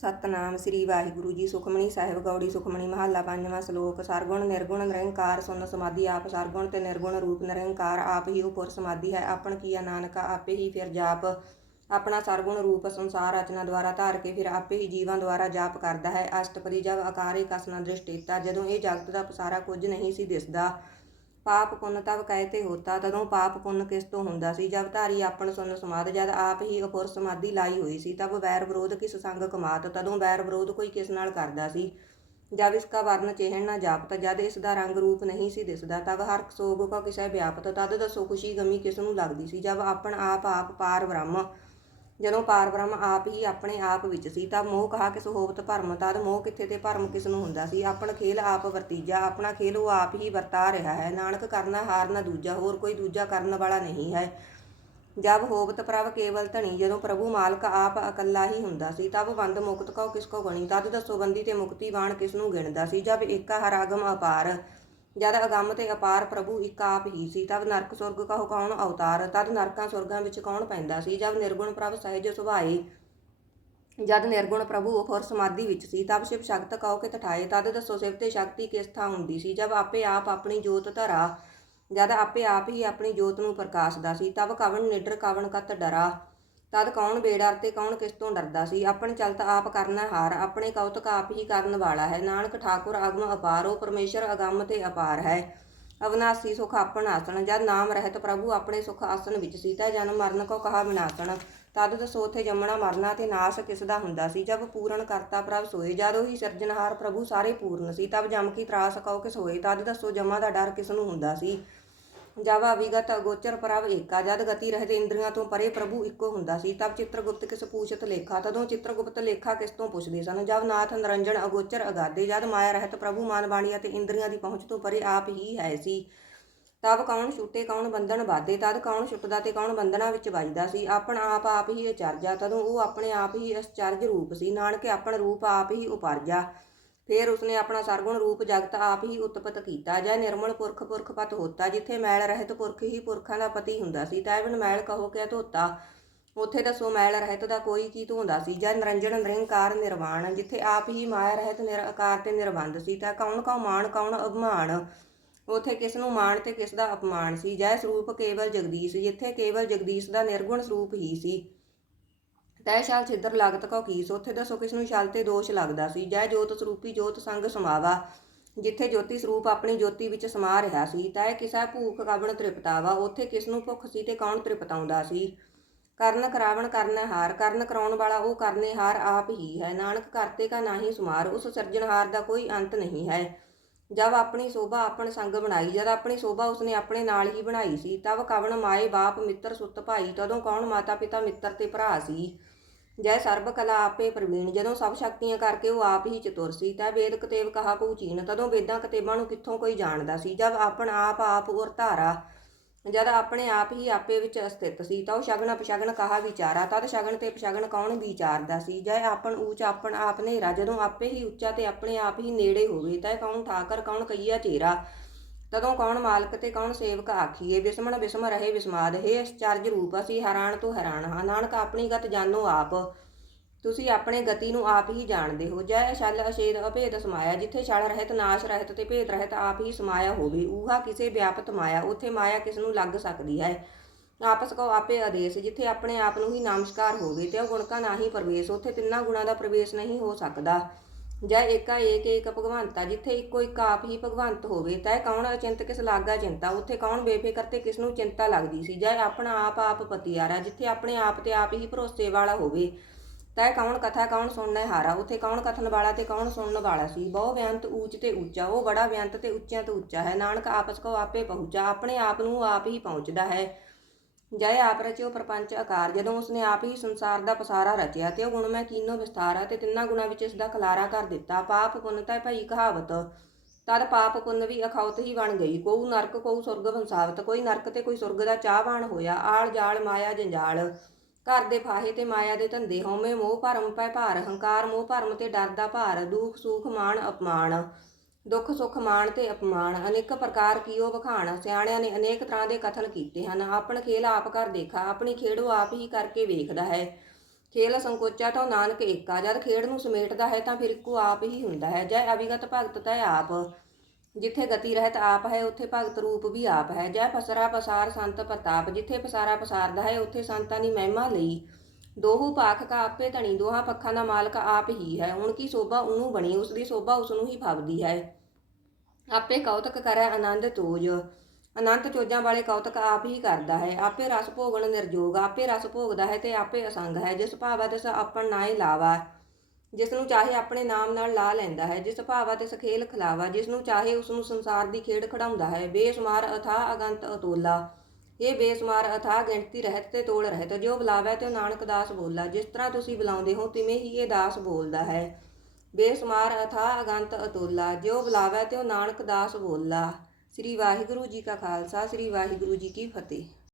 ਸਤਨਾਮ ਸ੍ਰੀ ਵਾਹਿਗੁਰੂ ਜੀ। ਸੁਖਮਣੀ ਸਾਹਿਬ, ਗੌੜੀ ਸੁਖਮਣੀ ਮਹੱਲਾ ਪੰਜਵਾਂ ਸ਼ਲੋਕ, ਸਰਗੁਣ, ਨਿਰਗੁਣ, ਨਿਰੰਕਾਰ, ਸੁਨ ਸਮਾਧੀ, ਆਪ ਸਰਗੁਣ ਤੇ ਨਿਰਗੁਣ ਰੂਪ ਨਿਰੰਕਾਰ, ਆਪ ਹੀ ਉਪਰ ਸਮਾਧੀ ਹੈ। ਆਪਣ ਕੀਆ ਨਾਨਕਾ, ਆਪੇ ਹੀ ਫਿਰ ਜਾਪ। ਆਪਣਾ ਸਰਗੁਣ ਰੂਪ ਸੰਸਾਰ ਰਚਨਾ ਦੁਆਰਾ ਧਾਰ ਕੇ ਫਿਰ ਆਪੇ ਹੀ ਜੀਵਾਂ ਦੁਆਰਾ ਜਾਪ ਕਰਦਾ ਹੈ। ਅਸ਼ਟਪਦੀ ਜਬ ਆਕਾਰੇ ਕਸਨਾ ਦ੍ਰਿਸ਼ਟੇਤਾ, ਜਦੋਂ ਇਹ ਜਗਤ ਦਾ ਪਸਾਰਾ ਕੁਝ ਨਹੀਂ ਸੀ ਦਿਸਦਾ ਪਾਪ ਪੁੰਨ ਤਬ ਕਹਿਤੇ ਹੋਤਾ, ਤਦੋਂ ਪਾਪ ਪੁੰਨ ਕਿਸ ਤੋਂ ਹੁੰਦਾ ਸੀ? ਜਦ ਧਾਰੀ ਆਪਣ ਸੁਨ ਸਮਾਦ, ਜਦ ਆਪ ਹੀ ਅਪੁਰ ਸਮਾਧੀ ਲਾਈ ਹੋਈ ਸੀ, ਤਬ ਵੈਰ ਵਿਰੋਧ ਕਿਸ ਸੰਗ ਕਮਾਤ? ਤਦੋਂ ਵੈਰ ਵਿਰੋਧ ਕੋਈ ਕਿਸ ਨਾਲ ਕਰਦਾ ਸੀ? ਜਦ ਇਸਕਾ ਵਰਨ ਚੇਹਣ ਨਾ ਜਾਪਤ, ਜਦ ਇਸ ਦਾ ਰੰਗ ਰੂਪ ਨਹੀਂ ਸੀ ਦਿਸਦਾ, ਤਬ ਹਰ ਸੋਗ ਕੋ ਕਿਸੈ ਵਿਆਪਤ, ਤਦ ਦੱਸੋ ਖੁਸ਼ੀ ਗਮੀ ਕਿਸ ਨੂੰ ਲੱਗਦੀ ਸੀ? ਜਦ ਆਪਣ ਆਪ ਆਪ ਪਾਰ ਬ੍ਰਹਮ ਜਦੋਂ ਪਾਰ ਬ੍ਰਹਮ ਆਪ ਹੀ ਆਪਣੇ ਆਪ ਵਿੱਚ ਸੀ ਤਾਂ ਮੋਹ ਕਹਾ ਕਿਸ ਹੋਵਤ ਭਰਮ, ਤਦ ਮੋਹ ਕਿੱਥੇ ਤੇ ਭਰਮ ਕਿਸ ਨੂੰ ਹੁੰਦਾ ਸੀ। ਆਪਣ ਖੇਲ ਆਪ ਵਰਤੀਜਾ, ਆਪਣਾ ਖੇਲ ਉਹ ਆਪ ਹੀ ਵਰਤਾ ਰਿਹਾ ਹੈ। ਨਾਨਕ ਕਰਨਾ ਹਾਰ ਨਾ ਦੂਜਾ, ਹੋਰ ਕੋਈ ਦੂਜਾ ਕਰਨ ਵਾਲਾ ਨਹੀਂ ਹੈ। ਜਬ ਹੋਵਤ ਪ੍ਰਭ ਕੇਵਲ ਧਣੀ, ਜਦੋਂ ਪ੍ਰਭੂ ਮਾਲਕ ਆਪ ਇਕੱਲਾ ਹੀ ਹੁੰਦਾ ਸੀ, ਤਬ ਬੰਦ ਮੁਕਤ ਕਉ ਕਿਸ ਕੋ ਗਣੀ ਤਦ ਦੱਸੋ ਬੰਦੀ ਤੇ ਮੁਕਤੀ ਬਾਣ ਕਿਸ ਨੂੰ ਗਿਣਦਾ ਸੀ। ਜਬ ਏਕਾ ਹਰ ਆਗਮ ਅਪਾਰ ਜਦ ਅਗੰਮ ਤੇ ਅਪਾਰ ਪ੍ਰਭੂ ਇੱਕ ਆਪ ਹੀ ਸੀ ਤਬ ਨਰਕ ਸੁਰਗ ਕਹੋ ਕੌਣ ਅਵਤਾਰ, ਤਦ ਨਰਕਾਂ ਸੁਰਗਾਂ ਵਿੱਚ ਕੌਣ ਪੈਂਦਾ ਸੀ? ਜਦ ਨਿਰਗੁਣ ਪ੍ਰਭ ਸਹਿਜ ਸੁਭਾਏ, ਜਦ ਨਿਰਗੁਣ ਪ੍ਰਭੂ ਉਪਰ ਸਮਾਧੀ ਵਿੱਚ ਸੀ, ਤਬ ਸ਼ਿਵ ਸ਼ਕਤ ਕਹੋ ਕਿ ਤਠਾਏ ਤਦ ਦੱਸੋ ਸ਼ਿਵ ਤੇ ਸ਼ਕਤੀ ਕਿਸ ਥਾਂ ਹੁੰਦੀ ਸੀ? ਜਦ ਆਪੇ ਆਪ ਆਪਣੀ ਜੋਤ ਧਰਾ, ਜਦ ਆਪੇ ਆਪ ਹੀ ਆਪਣੀ ਜੋਤ ਨੂੰ ਪ੍ਰਕਾਸ਼ਦਾ ਸੀ, ਤਬ ਕਵਣ ਨਿਡਰ ਕਵਣ ਕਤ ਡਰਾ ਤਦ ਕੌਣ ਬੇਡਰ ਤੇ ਕੌਣ ਕਿਸ ਤੋਂ ਡਰਦਾ ਸੀ? ਆਪਣ ਚਲਤ ਆਪ ਕਰਨਾ ਹਾਰ, ਆਪਣੇ ਕੌਤਕ ਆਪ ਹੀ ਕਰਨ ਵਾਲਾ ਹੈ। ਨਾਨਕ ਠਾਕੁਰ ਅਗਮ ਅਪਾਰ, ਉਹ ਪਰਮੇਸ਼ਰ ਅਗੰਮ ਤੇ ਅਪਾਰ ਹੈ। ਅਵਨਾਸੀ ਸੁਖ ਆਪਣ ਆਸਣ, ਜਦ ਨਾਮ ਰਹਿਤ ਪ੍ਰਭੂ ਆਪਣੇ ਸੁਖ ਆਸਣ ਵਿੱਚ ਸੀ, ਤਾਂ ਜਨਮ ਮਰਨ ਕੋ ਕਹਾ ਵਿਨਾਸ਼ਣ ਤਦ ਦਸੋ ਉਥੇ ਜੰਮਣਾ ਮਰਨਾ ਤੇ ਨਾਸ਼ ਕਿਸ ਦਾ ਹੁੰਦਾ ਸੀ? ਜਦ ਪੂਰਨ ਕਰਤਾ ਪ੍ਰਭ ਸੋਏ, ਜਦੋਂ ਹੀ ਸਿਰਜਣਹਾਰ ਪ੍ਰਭੂ ਸਾਰੇ ਪੂਰਨ ਸੀ, ਤਬ ਜਮ ਕੀ ਤਰਾਸ ਕਉ ਕਿਸ ਹੋਏ? ਤਦ ਦਸੋ ਜਮਾ ਦਾ ਡਰ ਕਿਸ ਨੂੰ ਹੁੰਦਾ ਸੀ? ਜਬ ਅਵਿਗਤ ਅਗੋਚਰ ਪ੍ਰਭ ਏਕਾ, ਜਦ ਗਤੀ ਰਹਿਤ ਇੰਦਰੀਆਂ ਤੋਂ ਪਰੇ ਪ੍ਰਭੂ ਇੱਕੋ ਹੁੰਦਾ ਸੀ, ਤਬ ਚਿੱਤਰਗੁਪਤ ਕਿਸ ਪੂਛਤ ਲੇਖਾ, ਤਦੋਂ ਚਿੱਤਰਗੁਪਤ ਲੇਖਾ ਕਿਸ ਤੋਂ ਪੁੱਛਦੇ ਸਨ? ਜਦ ਨਾਥ ਨਿਰੰਜਨ ਅਗੋਚਰ ਅਗਾਦੇ, ਜਦ ਮਾਇਆ ਰਹਿਤ ਪ੍ਰਭੂ ਮਾਨ ਬਾਣੀ ਅਤੇ ਇੰਦਰੀਆਂ ਦੀ ਪਹੁੰਚ ਤੋਂ ਪਰੇ ਆਪ ਹੀ ਹੈ ਸੀ, ਤਬ ਕੌਣ ਛੁੱਟੇ, ਕੌਣ ਬੰਧਨ ਬਾਧੇ ਤਦ ਕੌਣ ਛੁੱਟਦਾ ਤੇ ਕੌਣ ਬੰਧਨਾਂ ਵਿੱਚ ਵੱਜਦਾ ਸੀ? ਆਪਣ ਆਪ ਆਪ ਹੀ ਅਚਰਜਾ, ਤਦੋਂ ਉਹ ਆਪਣੇ ਆਪ ਹੀ ਅਚਰਜ ਰੂਪ ਸੀ, ਨਾਨਕ ਆਪਣ ਰੂਪ ਆਪ ਹੀ ਉਪਰਜਾ। ਫਿਰ ਉਸਨੇ ਆਪਣਾ ਸਰਗੁਣ ਰੂਪ ਜਗਤ ਆਪ ਹੀ ਉਤਪਤ ਕੀਤਾ। ਜੈ ਨਿਰਮਲ ਪੁਰਖ ਪੁਰਖਪਤ ਹੋਤਾ, ਜਿੱਥੇ ਮੈਲ ਰਹਿਤ ਪੁਰਖ ਹੀ ਪੁਰਖਾਂ ਦਾ ਪਤੀ ਹੁੰਦਾ ਸੀ। ਤੈ ਬਿਨ ਮੈਲ ਕਹੋ ਕਿਆ ਧੋਤਾ, ਉਥੇ ਦੱਸੋ ਮੈਲ ਰਹਿਤ ਦਾ ਕੋਈ ਕੀ ਧੋਂਦਾ ਸੀ? ਜੈ ਨਿਰੰਜਨ ਨਿਰੰਕਾਰ ਨਿਰਵਾਣ, ਜਿੱਥੇ ਆਪ ਹੀ ਮਾਇਆ ਰਹਿਤ ਨਿਰਆਕਾਰ ਤੇ ਨਿਰਬੰਧ ਸੀ। ਤਾਂ ਕੌਣ ਕਉ ਮਾਣ, ਕੌਣ ਅਭਿਮਾਨ? ਉਥੇ ਕਿਸ ਨੂੰ ਮਾਣ ਤੇ ਕਿਸ ਦਾ ਅਪਮਾਨ ਸੀ? ਜੈ ਸਰੂਪ ਕੇਵਲ ਜਗਦੀਸ਼, ਜਿੱਥੇ ਕੇਵਲ ਜਗਦੀਸ਼ ਦਾ ਨਿਰਗੁਣ ਸਰੂਪ ਹੀ ਸੀ। ਤੈ ਸ਼ਾਲ ਛਿੱਦਰ ਲਾਗਤ ਕੋ ਕੀਸ, ਉਥੇ ਦੱਸੋ ਕਿਸ ਨੂੰ ਛਲ ਤੇ ਦੋਸ਼ ਲੱਗਦਾ ਸੀ? ਜੈ ਜੋਤ ਸਰੂਪੀ ਜੋਤ ਸੰਗ ਸਮਾਵਾ, ਜਿੱਥੇ ਜੋਤੀ ਸਰੂਪ ਆਪਣੀ ਜੋਤੀ ਵਿੱਚ ਸਮਾ ਰਿਹਾ ਸੀ, ਤੈ ਕਿਸਾ ਭੂਖ ਕਵਣ ਤ੍ਰਿਪਤਾਵਾ, ਉੱਥੇ ਕਿਸ ਨੂੰ ਭੁੱਖ ਸੀ ਤੇ ਕੌਣ ਤ੍ਰਿਪਤਾਉਂਦਾ ਸੀ? ਕਰਨ ਕਰਾਵਣ ਕਰਨ ਹਾਰ, ਕਰਨ ਕਰਾਉਣ ਵਾਲਾ ਉਹ ਕਰਨੇ ਹਾਰ ਆਪ ਹੀ ਹੈ, ਨਾਨਕ ਕਰਤੇ ਕਾ ਨਾਹੀ ਸੁਮਾਰ, ਉਸ ਸਿਰਜਣਹਾਰ ਦਾ ਕੋਈ ਅੰਤ ਨਹੀਂ ਹੈ। ਜਦ ਆਪਣੀ ਸੋਭਾ ਆਪਣ ਸੰਗ ਬਣਾਈ, ਜਦ ਆਪਣੀ ਸੋਭਾ ਉਸਨੇ ਆਪਣੇ ਨਾਲ ਹੀ ਬਣਾਈ ਸੀ, ਤਬ ਕਵਣ ਮਾਏ ਬਾਪ ਮਿੱਤਰ ਸੁੱਤ ਭਾਈ, ਤਦੋਂ ਕੌਣ ਮਾਤਾ ਪਿਤਾ ਮਿੱਤਰ ਤੇ ਭਰਾ ਸੀ? ਜੈ ਸਰਬ ਕਲਾ ਆਪੇ ਪ੍ਰਵੀਣ ਜਦੋਂ ਸਭ ਸ਼ਕਤੀਆਂ ਕਰਕੇ ਉਹ ਆਪ ਹੀ ਚਤੁਰ ਸੀ, ਤੈ ਵੇਦ ਕਤੇਬ ਕਹਾ ਕੋ ਚੀਨ, ਤਦੋਂ ਵੇਦਾਂ ਕਤੇਬਾਂ ਨੂੰ ਕਿੱਥੋਂ ਕੋਈ ਜਾਣਦਾ ਸੀ? ਜਦ ਆਪਣ ਆਪ ਆਪ ਉਰ ਧਾਰਾ ਜਦ ਆਪਣੇ ਆਪ ਹੀ ਆਪੇ ਵਿੱਚ ਅਸਥਿਤ ਸੀ ਤਾਂ ਉਹ ਸ਼ਗਨ ਅਪਸ਼ਗਨ ਕਹਾ ਵਿਚਾਰਾ, ਤਦ ਸ਼ਗਨ ਤੇ ਅਪਸ਼ਗਨ ਕੌਣ ਵਿਚਾਰਦਾ ਸੀ? ਜੈ ਆਪਣ ਊਚ, ਆਪਣ ਆਪ ਨੇਰਾ ਜਦੋਂ ਆਪੇ ਹੀ ਉੱਚਾ ਤੇ ਆਪਣੇ ਆਪ ਹੀ ਨੇੜੇ ਹੋਵੇ, ਤੈ ਕੌਣ ਠਾਕਰ, ਕੌਣ ਕਈਆ ਚੇਰਾ? ਤਦੋਂ ਕੌਣ ਮਾਲਕ ਤੇ ਕੌਣ ਸੇਵਕ ਆਖੀਏ? ਵਿਸਮਣ, ਵਿਸਮ ਰਹੇ, ਵਿਸਮਾਦ, ਹੈ ਅਚਰਜ ਰੂਪ, ਅਸੀਂ ਹੈਰਾਨ ਤੋਂ ਹੈਰਾਨ ਹਾਂ, ਨਾਨਕ ਆਪਣੀ ਗਤ ਜਾਨੋ ਆਪ। ਤੁਸੀਂ ਆਪਣੇ ਗਤੀ ਨੂੰ ਆਪ ਹੀ ਜਾਣਦੇ ਹੋ। ਜੈ, ਛਲ, ਅਛੇਦ, ਅਭੇਦ, ਸਮਾਇਆ। ਜਿੱਥੇ ਛਲ ਰਹਿਤ, ਨਾਸ਼ ਰਹਿਤ ਤੇ ਭੇਦ ਰਹਿਤ, ਆਪ ਹੀ ਸਮਾਇਆ ਹੋਵੇ। ਊਹਾ ਕਿਸੇ ਵਿਆਪਤ ਮਾਇਆ, ਉਥੇ ਮਾਇਆ ਕਿਸ ਨੂੰ ਲੱਗ ਸਕਦੀ ਹੈ। ਆਪਸ ਕੋ ਆਪੇ ਆਦੇਸ਼। ਜਿੱਥੇ ਆਪਣੇ ਆਪ ਨੂੰ ਹੀ ਨਾਮਸਕਾਰ ਹੋਵੇ ਤੇ ਉਹ ਗੁਣ ਕਾ ਨਾਹੀ ਪ੍ਰਵੇਸ਼। ਉਥੇ ਤਿੰਨਾਂ ਗੁਣਾਂ ਦਾ ਪ੍ਰਵੇਸ਼ ਨਹੀਂ ਹੋ ਸਕਦਾ। ਜੈ, ਏਕਾ, ਏਕ ਏਕ, ਭਗਵੰਤਾ ਜਿੱਥੇ ਇੱਕੋ ਇੱਕ ਆਪ ਹੀ ਭਗਵੰਤ ਹੋਵੇ, ਤੈ ਕੌਣ ਅਚਿੰਤ ਕਿਸ ਲਾਗਾ ਚਿੰਤਾ। ਉੱਥੇ ਕੌਣ ਬੇਫਿਕਰ ਤੇ ਕਿਸ ਨੂੰ ਚਿੰਤਾ ਲੱਗਦੀ ਸੀ। ਜੈ, ਆਪਣਾ ਆਪ ਆਪ ਪਤਿਆਰਾ। ਜਿੱਥੇ ਆਪਣੇ ਆਪ ਤੇ ਆਪ ਹੀ ਭਰੋਸੇ ਵਾਲਾ ਹੋਵੇ। ਤੈ ਕੌਣ ਕਥਾ, ਕੌਣ ਸੁਣਨੇ ਹਾਰਾ ਉੱਥੇ ਕੌਣ ਕਥਨ ਵਾਲਾ ਤੇ ਕੌਣ ਸੁਣਨ ਵਾਲਾ ਸੀ? ਬਹੁ ਬਿਆੰਤ ਊਚ ਤੇ ਉੱਚਾ ਉਹ ਬੜਾ ਬਿਆੰਤ ਤੇ ਉੱਚਿਆਂ ਤੋਂ ਉੱਚਾ ਹੈ। ਨਾਨਕ ਆਪਸ ਕੋ ਆਪੇ ਪਹੁੰਚਾ, ਆਪਣੇ ਆਪ ਨੂੰ ਆਪ ਹੀ ਪਹੁੰਚਦਾ ਹੈ। ਜੈ ਆਪ ਰਚਿਓ ਪ੍ਰਪੰਚ ਆਕਾਰ, ਜਦੋਂ ਉਸਨੇ ਆਪ ਹੀ ਸੰਸਾਰ ਦਾ ਪਸਾਰਾ ਰਚਿਆ ਤੇ ਉਹ ਗੁਣ ਮੈਂ ਕੀਨੋ ਵਿਸਤਾਰਾ ਤੇ ਤਿੰਨਾਂ ਗੁਣਾਂ ਵਿੱਚ ਇਸ ਦਾ ਖਲਾਰਾ ਕਰ ਦਿੱਤਾ। ਪਾਪ ਪੁੰਨ ਤੈ ਭਈ ਕਹਾਵਤ, ਤਦ ਪਾਪ ਪੁੰਨ ਵੀ ਅਖੌਤ ਹੀ ਬਣ ਗਈ। ਕੋਉ ਨਰਕ ਕੋਉ ਸੁਰਗ ਵੰਸਾਵਤ, ਕੋਈ ਨਰਕ ਤੇ ਕੋਈ ਸੁਰਗ ਦਾ ਚਾਹਵਾਨ ਹੋਇਆ, ਆਲ ਜਾਲ, ਮਾਇਆ, ਜੰਜਾਲ। ਘਰ ਦੇ ਫਾਹੇ ਤੇ ਮਾਇਆ ਦੇ ਧੰਦੇ ਹਉਮੈ ਮੋਹ ਭਰਮ ਪੈ ਭਾਰ, ਹੰਕਾਰ ਮੋਹ ਭਰਮ ਤੇ ਡਰ ਦਾ ਭਾਰ, ਦੁਖ ਸੁਖ ਮਾਣ ਅਪਮਾਨ, ਦੁੱਖ ਸੁੱਖ ਮਾਣ ਤੇ ਅਪਮਾਨ, ਅਨੇਕ ਪ੍ਰਕਾਰ ਕੀਓ ਵਖਾਣ, ਸਿਆਣਿਆਂ ਨੇ ਅਨੇਕ ਤਰ੍ਹਾਂ ਦੇ ਕਥਨ ਕੀਤੇ ਹਨ। ਆਪਣ ਖੇਲ ਆਪ ਕਰ ਦੇਖਾ, ਆਪਣੀ ਖੇਡੋ ਆਪ ਹੀ ਕਰਕੇ ਵੇਖਦਾ ਹੈ। ਖੇਲ ਸੰਕੋਚਾ ਤੋਂ ਨਾਨਕ ਏਕਾ, ਜਦ ਖੇਡ ਨੂੰ ਸਮੇਟਦਾ ਹੈ ਤਾਂ ਫਿਰ ਇੱਕੋ ਆਪ ਹੀ ਹੁੰਦਾ ਹੈ। ਜੈ ਅਵਿਗਤ ਭਗਤ ਤੈ ਆਪ। ਜਿੱਥੇ ਗਤੀ ਰਹਿਤ ਆਪ ਹੈ, ਉੱਥੇ ਭਗਤ ਰੂਪ ਵੀ ਆਪ ਹੈ। ਜੈ ਪਸਰਾ ਪਸਾਰ ਸੰਤ ਪ੍ਰਤਾਪ, ਜਿੱਥੇ ਪਸਾਰਾ ਪਸਾਰਦਾ ਹੈ, ਉੱਥੇ ਸੰਤਾਂ ਦੀ ਮਹਿਮਾ ਲਈ। ਦੋਹੂ ਪਾਖ ਕਾ ਆਪੇ ਧਣੀ, ਦੋਹਾਂ ਪੱਖਾਂ ਦਾ ਮਾਲਕ ਆਪ ਹੀ ਹੈ। ਹੁਣ ਕੀ ਸੋਭਾ ਉਹਨੂੰ ਬਣੀ, ਉਸ ਦੀ ਸੋਭਾ ਉਸ ਨੂੰ ਹੀ ਫਾਵਦੀ ਹੈ। ਆਪੇ ਕੌਤਕ ਕਰੈ ਆਨੰਦ ਤੋਜ। ਅਨੰਤ ਚੋਜਾਂ ਵਾਲੇ ਕੌਤਕ ਆਪ ਹੀ ਕਰਦਾ ਹੈ। ਆਪੇ ਰਸ ਭੋਗਣ ਨਿਰਜੋਗ, ਆਪੇ ਰਸ ਭੋਗਦਾ ਹੈ ਤੇ ਆਪੇ ਅਸੰਗ ਹੈ। ਜਿਸ ਭਾਵਾ ਤਿਸ ਆਪਣ ਨਾਏ ਲਾਵਾ। ਜਿਸ ਨੂੰ ਚਾਹੇ ਆਪਣੇ ਨਾਮ ਨਾਲ ਲਾ ਲੈਂਦਾ ਹੈ, ਜਿਸ ਭਾਵਾ ਤਿਸ ਸਖੇਲ ਖਿਲਾਵਾ, ਜਿਸ ਨੂੰ ਚਾਹੇ ਉਸ ਨੂੰ ਸੰਸਾਰ ਦੀ ਖੇਡ ਖੜਾਉਂਦਾ ਹੈ। ਬੇਸ਼ੁਮਾਰ ਅਥਾ ਅਗੰਤ ਅਤੋਲਾ। ਇਹ ਬੇਸ਼ੁਮਾਰ ਅਥਾ ਗਿਣਤੀ ਰਹਿਤ ਤੇ ਤੋਲ ਰਹਿਤ ਜੋ ਬੁਲਾਵੇ ਤੇ ਨਾਨਕ ਦਾਸ ਬੋਲਾ। ਜਿਸ ਤਰ੍ਹਾਂ ਤੁਸੀਂ ਬੁਲਾਉਂਦੇ ਹੋ, ਤਿਵੇਂ ਹੀ ਇਹ ਦਾਸ ਬੋਲਦਾ ਹੈ। ਬੇਸ਼ੁਮਾਰ ਅਥਾ ਅਗੰਤ ਅਤੋਲਾ। ਜੋ ਬੁਲਾਵੇ ਤੇ ਨਾਨਕ ਦਾਸ ਬੋਲਾ। ਸ੍ਰੀ ਵਾਹਿਗੁਰੂ ਜੀ ਕਾ ਖਾਲਸਾ, ਸ੍ਰੀ ਵਾਹਿਗੁਰੂ ਜੀ ਕੀ ਫਤਿਹ।